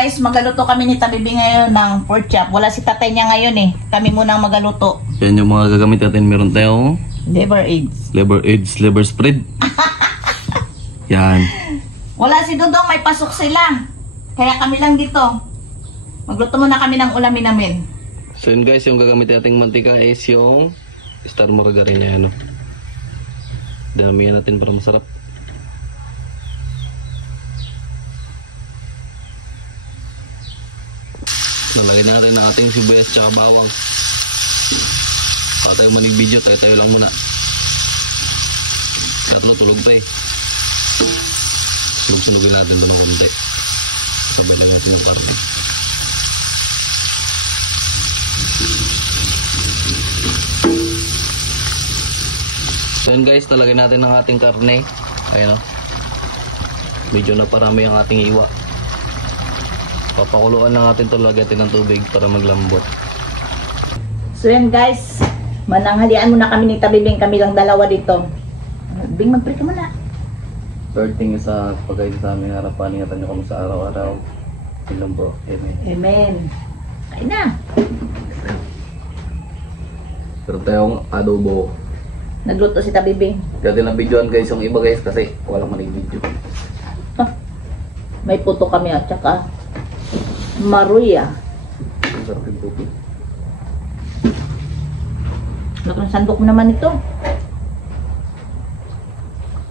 guys, magaluto kami ni Tabibi ngayon ng pork chop. Wala si tatay niya ngayon eh. Kami muna ang magaluto. Yan yung mga gagamit natin. Meron tayong Liver eggs. liver spread. Yan. Wala si Dudong, may pasok sila. Kaya kami lang dito. Magluto muna kami ng ulamin namin. So yun guys, yung gagamit nating mantika is yung star margarine niya. Ano. Damihan natin para masarap. Lalagyan natin ang ating sibuyas tsaka bawang. Para tayo manig video, tayo lang muna. Tatlo tulog pa eh. Sunugin natin ito ng konti. Sabay lang natin ng karne. So yun guys, talagyan natin ang ating karne. Ayan o. Medyo na parami ang ating iwa. Papakuluan lang natin ito, lagyan ng tubig para maglambot. So yan guys, mananghalian muna kami ni Tabibing, kami lang dalawa dito. Bing, mag-pray ka muna. Third thing is pagkain sa aming harapan, ingatan nyo kami sa araw-araw. Ilang po. Amen. Amen. Kain na. Pero tayong adobo. Nagluto si Tabibing. Dati na videoan guys yung iba guys kasi walang manig video. May puto kami at saka maruya. Ang sarap yung puto. Lakang sandok mo naman ito.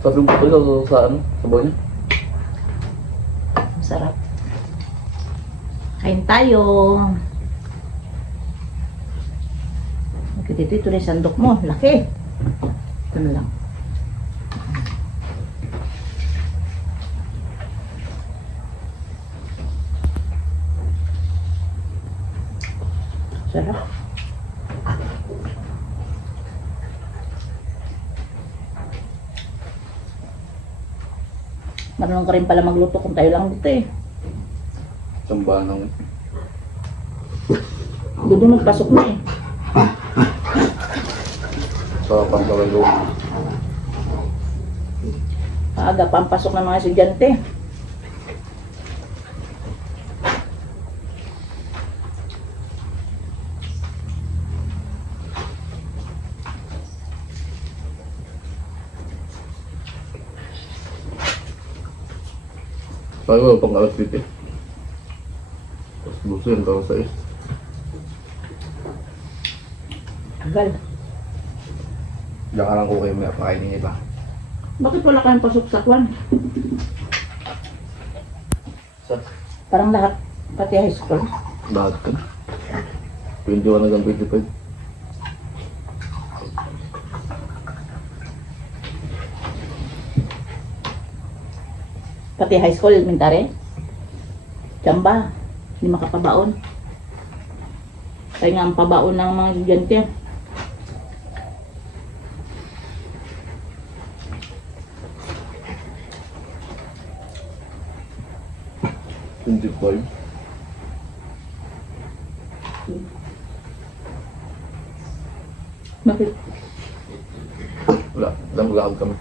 Sarap yung puto sa ano? Sa bawa niya? Masarap. Kain tayo. Ito na yung sandok mo. Laki. Ito na lang. Sarap. Marunong ka rin pala magluto kung tayo lang dito eh. Sambanang. Doon magpasok na eh. Sa pangkawalo. Maaga pa ang pasok ng mga estudyante. Bago pang alas 7. Tapos buso yun, tapos 6. Tagal. Diyan ka lang ko kayo may pakainin iba. Bakit wala kayong pasok sa kwan? Sa? Parang lahat, pati high school. Lahat ka na. 21 hanggang 25. Pati high school, elementary. Tsamba, hindi makapabaon. Kaya nga ang pabaon ng mga estudyante. 25. Bakit? Wala, maglakad kami.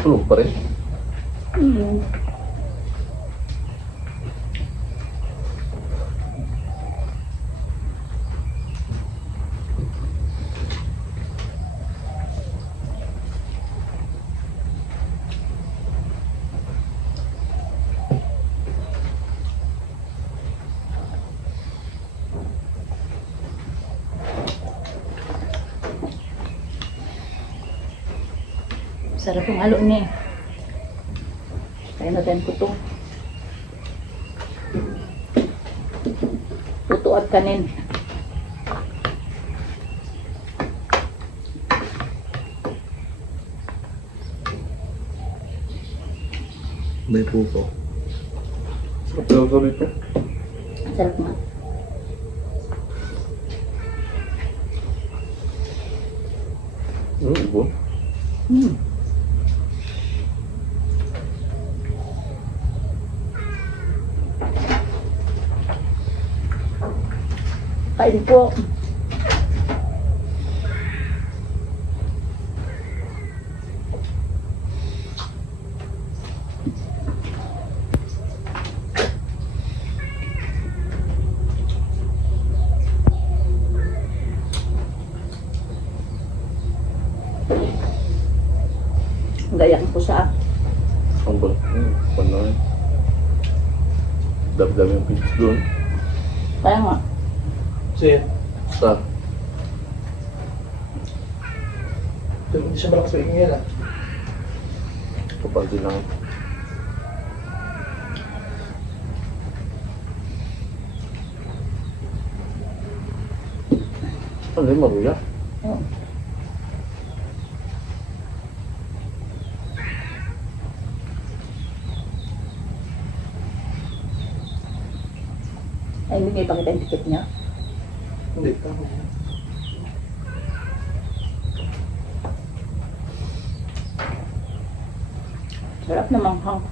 Tulog pa rin. Sarap yung halo niya. Kaya natin ko to. Puto at kanin. May puto. Sarap daw sa rito. Sarap nga. Ibo. Hmm. Kain po. Gayak po sa Ang ba? Pala. Dami-dami yung pizza doon. kaya nga. Siya. Sa. Hindi siya malakas pa ingay na. Kapag din lang. Ano yung maruya? Oh. Ay, hindi pa kita yung ticket niya. Hindi. Tama. Sarap naman hang.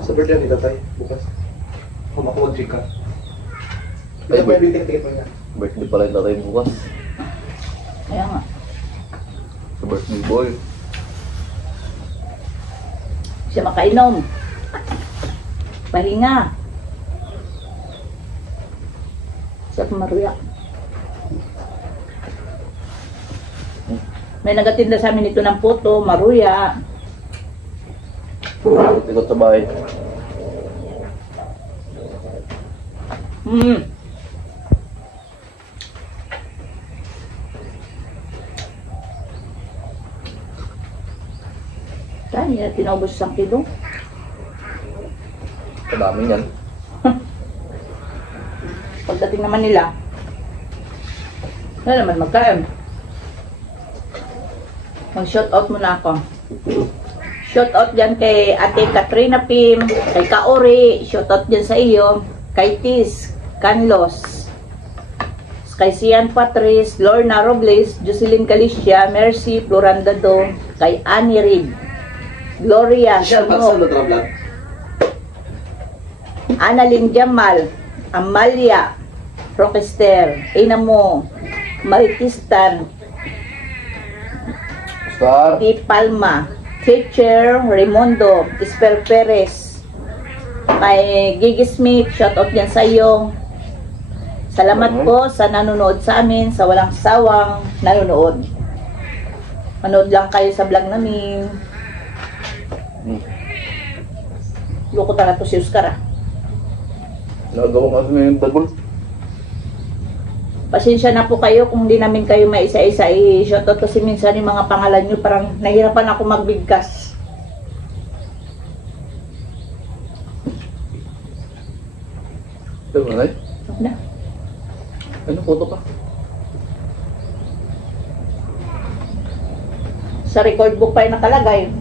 Sa birthday ni tatay, bukas. Kung ako mag-drink ka. Ay, Ay, may ticket pa niya. Birthday pala yung tatay bukas. Kaya nga. Sa birthday boy. Siya makainom. Pahinga. Sarap maruya. May nagatinda sa amin ito ng puto, maruya. Ikot sa bahay. Hmm. Kaya nila tinubos isang kilo. Kadami yan. Pagdating naman nila, wala naman magkain. Mag-shout out muna ako. Shout out dyan kay Ate Katrina Pim, kay Kaori, shout out dyan sa iyo, kay Tis, Canlos, kay Sian Patrice, Lorna Robles, Jocelyn Galicia, Mercy, Floranda Do, kay Annie Reed, Gloria, Siya, Sumo, Ultra Vlog. Annalyn Jamal, Amalia, Roquester, Inamo, Maritistan, Star. Di Palma, Teacher Raimundo, Isper Perez, kay Gigi Smith, shoutout yan sa iyo. Salamat po sa nanonood sa amin, sa walang sawang nanonood. Manood lang kayo sa vlog namin. Loko talaga to si Oscar ah. Nagawa kasi may bagol. Pasensya na po kayo kung hindi namin kayo maisa-isa i-shoutout kasi minsan yung mga pangalan nyo parang nahirapan ako magbigkas. Ito ba, Nay? Na, Ano photo pa? sa record book pa yung nakalagay.